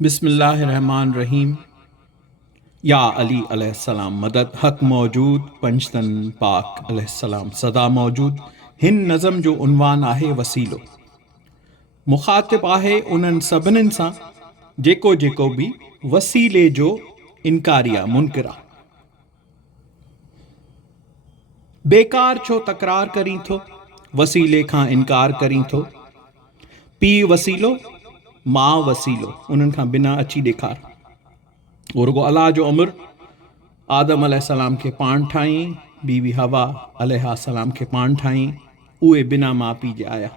बिस्मिल्लाहिर्रहमानिर्रहीम। या अली अलैहिस्सलाम मदद हक मौजूद, पंचतन पाक अलैहिस्सलाम सदा मौजूद। हिन नज़म जो उन्वान आहे वसीलो। मुखातिब आहे उन्हनि सभिनीनि सां जेको जेको बि वसीले जो इनकारी आहे, मुनकिर आहे। बेकार छो तकरार करीं थो, वसीले खां इनकार करीं थो। पीउ वसीलो, माउ वसीलो, उन्हनि खां बिना अची ॾेखार। उहो रुगो अलाह जो अमर आदम अलैहिस्सलाम खे पाण ठाहीं, बीवी हवा अलैहिस्सलाम खे पाण ठाहीं, उहे बिना माउ पीउ जे आया।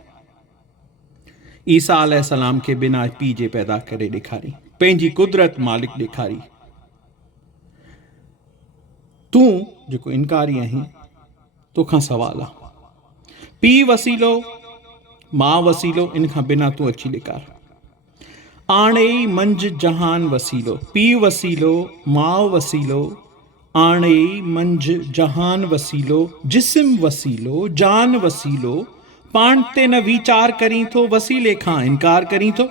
ईसा अलैहिस्सलाम खे बिना पीउ जे पैदा करे ॾेखारी, पंहिंजी कुदरत मालिक ॾेखारी। तूं जेको इनकारी आहीं, तोखां सवाल आहे। पीउ वसीलो, माउ वसीलो, इन खां बिना तूं अची ॾेखार। आणे मंझि जहान वसीलो। पीउ वसीलो, माउ वसीलो, आणे मंझि जहान वसीलो। जिस्म वसीलो, जान वसीलो, पाण ते न वीचार करीं थो, वसीले खां इनकार करीं थो।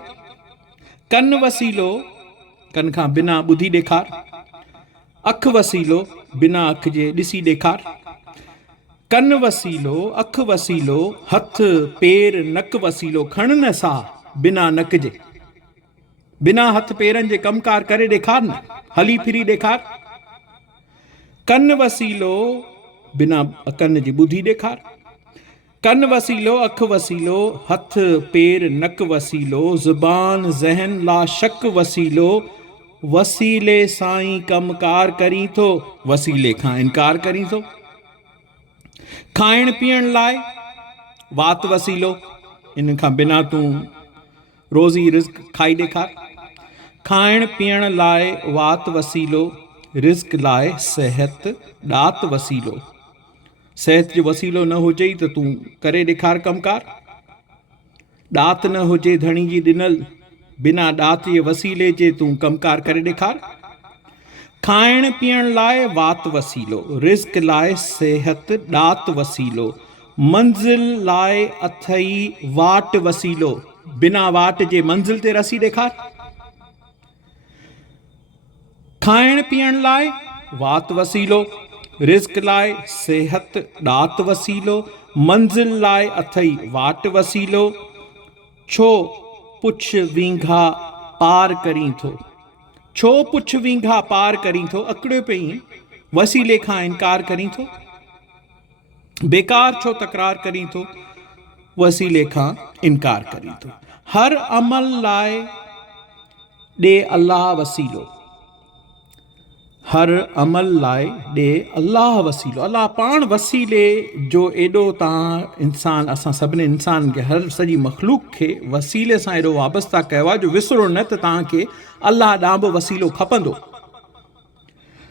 कन वसीलो, कन खां बिना ॿुधी ॾेखार। अख वसीलो, बिना अख जे ॾिसी ॾेखार। कन वसीलो, अख वसीलो, हथ पेर नक वसीलो, खण न साह बिना नक जे। बिना हथ पेरनि जे कमकार करे ॾेखार न, हली फिरी ॾेखार। कन वसीलो, बिना कन जे ॿुधी ॾेखार। कन वसीलो, अख वसीलो, हथ पेर नक वसीलो, ज़ुबान ज़हन ला शक वसीलो। वसीले साईं कमकार करीं थो, वसीले खां इनकार करीं थो। खाइण पीअण लाइ वात वसीलो, इन खां बिना तूं रोज़ी रिज़्क खाई ॾेखार। खाइण पीअण लाइ वात वसीलो, रिज़्क लाइ सिहत ॾात वसीलो। सिहत जो वसीलो न हुजे त तूं करे ॾेखार कमकार। ॾात न हुजे धणी जी ॾिनल, बिना ॾात जे वसीले जे तूं कमकार करे ॾेखार। खाइण पीअण लाइ वात वसीलो, रिज़्क लाइ सिहत ॾात वसीलो। मंज़िल लाइ अथई वाट वसीलो, बिना वाट जे मंज़िल ते रसी ॾेखार। खाइण पीअण लाइ वात वसीलो, रिज़्क लाइ सिहत ॾात वसीलो। मंज़िल लाइ अथई वाट वसीलो। छो पुछ वींघा पार करीं थो, छो पुछ वींघा पार करीं थो, अकड़ियो पई वसीले खां इनकार करीं थो। बेकार छो तकरार करीं थो, वसीले खां इनकार करीं थो। हर अमल लाइ ॾे अल्लाह वसीलो, हर अमल लाइ ॾे अल्लाह वसीलो। अल्लाह पाण वसीले जो एॾो तव्हां इंसान, असां सभिनी इंसान खे, हर सॼी मखलूक खे वसीले सां एॾो वाबस्ता कयो आहे जो विसरो न त तव्हांखे अल्लाह ॾांहुं बि वसीलो खपंदो।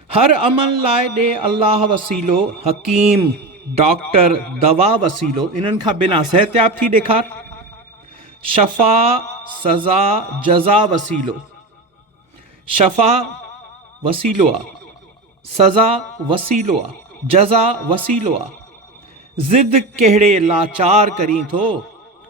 हर अमल लाइ ॾे अल्लाह वसीलो। हकीम डॉक्टर दवा वसीलो, इन्हनि खां बिना सिहतयाब थी ॾेखार। शफ़ा सज़ा जज़ा वसीलो। शफ़ा वसीलो आहे, सज़ा वसीलो आहे, जज़ा वसीलो आहे। ज़िद कहिड़े लाचार करीं थो,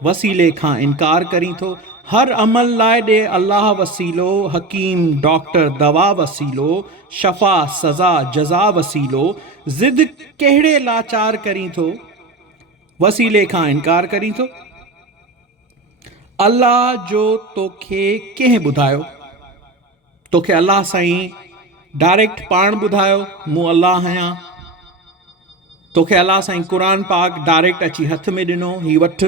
वसीले खां इनकार करीं थो। हर अमल लाइ ॾे अल्लाह वसीलो। हकीम डॉक्टर दवा वसीलो। शफ़ा सज़ा जज़ा वसीलो। ज़िद कहिड़े लाचार करीं थो, वसीले खां इनकार करीं थो। अल्लाह जो तोखे कंहिं ॿुधायो, तोखे अल्लाह साईं डायरेक्ट पाण ॿुधायो मूं अल्लाह आहियां। तोखे अल्लाह साईं क़ुरान पाक डायरेक्ट अची हथ में ॾिनो, ही वठ।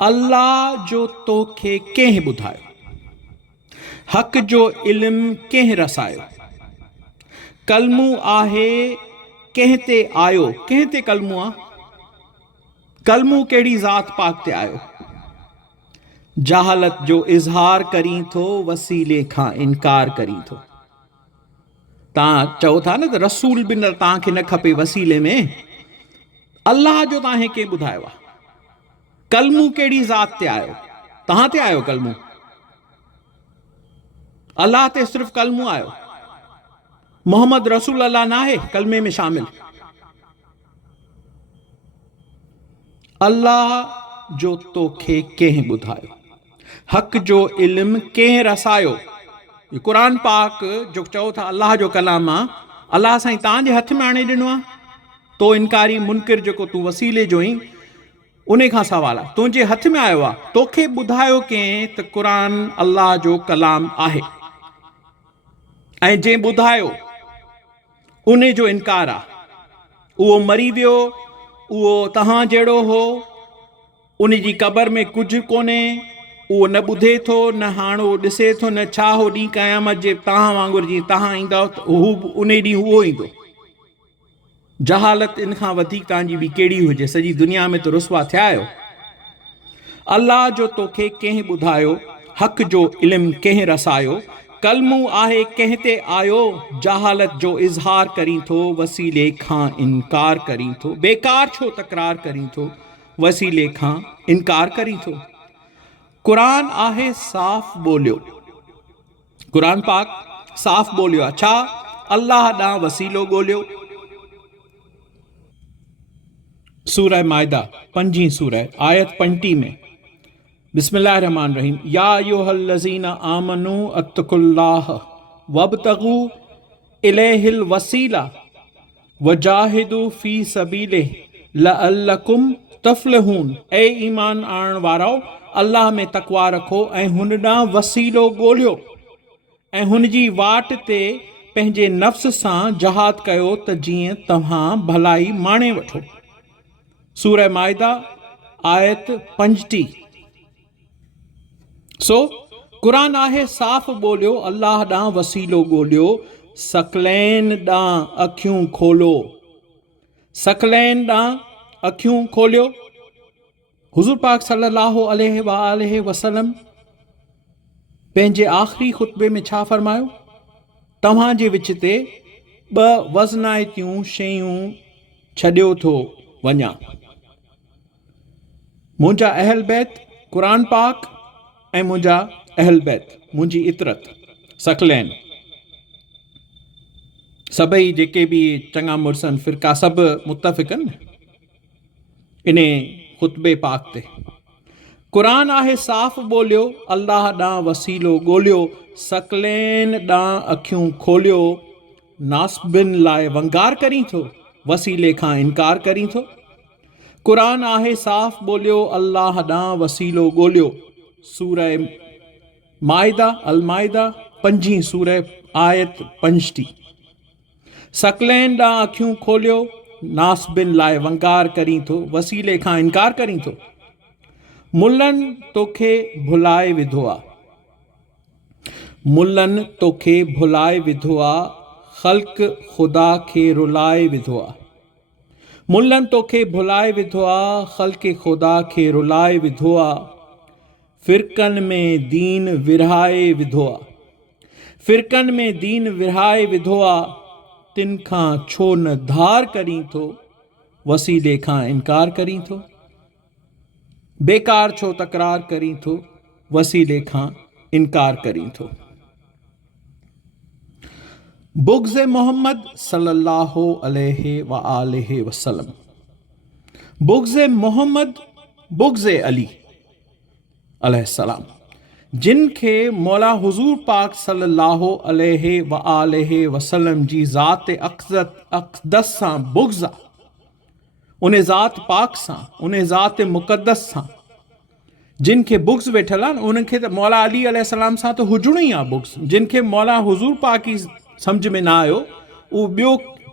अल्लाह जो तोखे कंहिं ॿुधायो, हक़ जो इल्मु कंहिं रसायो। कलमू आहे कंहिं ते आयो, कंहिं ते कलमू आहे, कलमू कहिड़ी ज़ात पाक ते आयो। जहालत जो इज़हार करीं थो, वसीले खां इनकार करीं थो। तव्हां चओ था न त रसूल बि न तव्हांखे न खपे वसीले में, अल्लाह जो तव्हांखे कंहिं ॿुधायो आहे। कलमू कहिड़ी ज़ात ते आयो, तव्हां ते आयो कलमू, अल्लाह ते सिर्फ़ कलमू आयो। मोहम्मद रसूल अल्लाह न आहे कलमे में शामिल। अल्लाह जो तोखे कंहिं ॿुधायो, हक़ जो इल्मु कंहिं रसायो। क़ुरान पाक जो चओ था अलाह जो कलाम आहे, अलाह साईं तव्हांजे हथ में आणे ॾिनो आहे। तो इनकारी मुनकिर जेको तूं वसीले जो ई उन खां सवाल आहे, तुंहिंजे हथ में आयो आहे, तोखे ॿुधायो कंहिं त क़ुरान अलाह जो कलाम आहे, ऐं जंहिं ॿुधायो उन जो इनकार आहे, उहो मरी वियो, उहो तव्हां जहिड़ो हो, उन जी क़बर में कुझु कोन्हे, उहो न ॿुधे थो, न हाणे उहो ॾिसे थो, न छा हो ॾींहुं क़यामत जे तव्हां वांगुरु जीअं तव्हां ईंदव त हू उन ॾींहुं उहो ईंदो। जहालत इन खां वधीक तव्हांजी ॿी कहिड़ी हुजे, सॼी दुनिया में त रुसवा थिया आहियो। अलाह जो तोखे कंहिं ॿुधायो, हक़ जो इल्मु कंहिं रसायो, कलमू आहे कंहिं ते आयो, जहालत जो इज़हार करीं थो, वसीले खां इनकार करीं थो। बेकार छो तकरार करीं थो, वसीले खां इनकार करीं थो। क़ुरान आहे साफ़ ॿोलियो, क़ुरान पाक साफ़ ॿोलियो आहे। छा? अलाह ॾांहुं वसीलो ॻोल्हियो। सूरह माइदा 5 सूरह आयत 35 में बिस्मिल्लाह रहमान रहीम, या अय्युहल्लज़ीना आमनू अत्तकुल्लाह वब्तगू इलैहिल वसीला वजाहिदू फी सबीलिहि लअल्लकुम तफ्लिहून। ऐ ईमान आणण वारो, अल्लाह में तक़वा रखो ऐं हुन ॾांहुं वसीलो ॻोल्हियो ऐं हुन जी वाट ते पंहिंजे नफ़्स सां जहाद कयो त जीअं तव्हां भलाई माणे वठो। सूरह माइदा आयत 35। सो क़ुरान आहे साफ़ ॿोलियो, अल्लाह ॾांहुं वसीलो ॻोल्हियो, सकलैन ॾांहुं अखियूं खोलो, सकलैन ॾांहुं अखियूं खोलियो। हुज़ूर पाक सल्लल्लाहु अलैहि वसल्लम पंहिंजे आख़िरी ख़ुतबे में छा फरमायो? तव्हांजे विच ते ॿ वज़नाइतियूं शयूं छॾियो थो वञा, मुंहिंजा अहल बैत क़ुरान पाक ऐं मुंहिंजा अहल बैत, मुंहिंजी इतरत, सकलैन। सभई जेके बि चङा मुर्सन फ़िरका सभु मुतफ़िक़न इन ख़ुतबे पाक ते। क़ुरान आहे साफ़ ॿोलियो, अल्लाह ॾांहुं वसीलो ॻोल्हियो, सकलैन ॾांहुं अखियूं खोलियो, नासबिन लाइ वंगार करीं थो, वसीले खां इनकार करीं थो। क़ुरान आहे साफ़ ॿोलियो, अल्लाह ॾांहुं वसीलो ॻोल्हियो। सूरह माइदा अल माइदा 5 सूरह आयत 65। सकलैन ॾांहुं अखियूं खोलियो, नासबिन लाइ वंगार करीं थो, वसीले खां इनकार करीं थो। मुल्लनि तोखे भुलाए विधो आहे, मुल्लनि तोखे भुलाए विधो आहे, ख़ल्क़ ख़ुदा खे रुलाए विधो आहे। मुल्लनि तोखे भुलाए विधो आहे, ख़ल्क़ ख़ुदा खे रुलाए विधो आहे। फ़िरक़नि में दीन विरहाए विधो आहे, फ़िरक़नि में दीन विरहाए विधो आहे। तिन खां छो न धार करीं थो, वसीले खां इनकार करीं थो। बेकार छो तकरार करीं थो, वसीले खां इनकार करीं थो। बुग़्ज़ मोहम्मद सल्लल्लाहु अलैहि वसल्लम, बुग़्ज़ मोहम्मद, बुग़्ज़ अली अलैहिस्सलाम, जिन खे मौला हुज़ूर पाक सल्लल्लाहु अलैहि वसल्लम जी ज़ात अक़दस सां बुग़्ज़ आहे, उन ज़ात पाक सां, उन ज़ात मुक़द्दस सां जिन खे बुग़्ज़ वेठल आहे, उनखे त मौला अली अलैहिस्सलाम सां त हुजणो ई आहे बुग़्ज़। जिन खे मौला हुज़ूर पाक ई सम्झ में न आयो, उहो ॿियो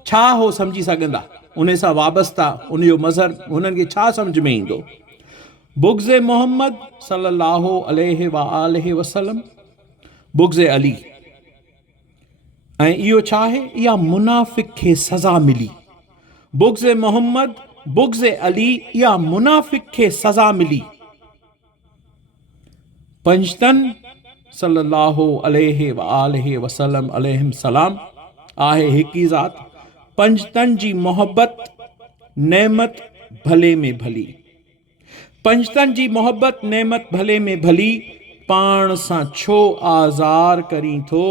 छा हो सम्झी सघंदा, उन सां वाबस्ता उनजो मज़हर उन्हनि खे छा सम्झ में ईंदो। बुग़्ज़ मोहम्मद सल्लल्लाहु अलैहि वसल्लम, बुग़्ज़ अली। ऐं इहो छा आहे? इहा मुनाफ़िक़ खे सज़ा मिली। बुग़्ज़ मोहम्मद, बुग़्ज़ अली, इहा मुनाफ़िक़ खे सज़ा मिली। पंजतन सल्लल्लाहु अलैहि वसल्लम अलैहिम सलाम आहे हिकु ई ज़ात। पंजतन जी मोहब्बत नेमत भले में भली, पंजतन जी मोहब्बत नेमत भले में भली। पाण सां छो आज़ार करीं थो,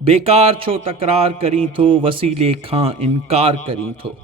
बेकार छो तकरार करीं थो, वसीले खां इनकार करीं थो।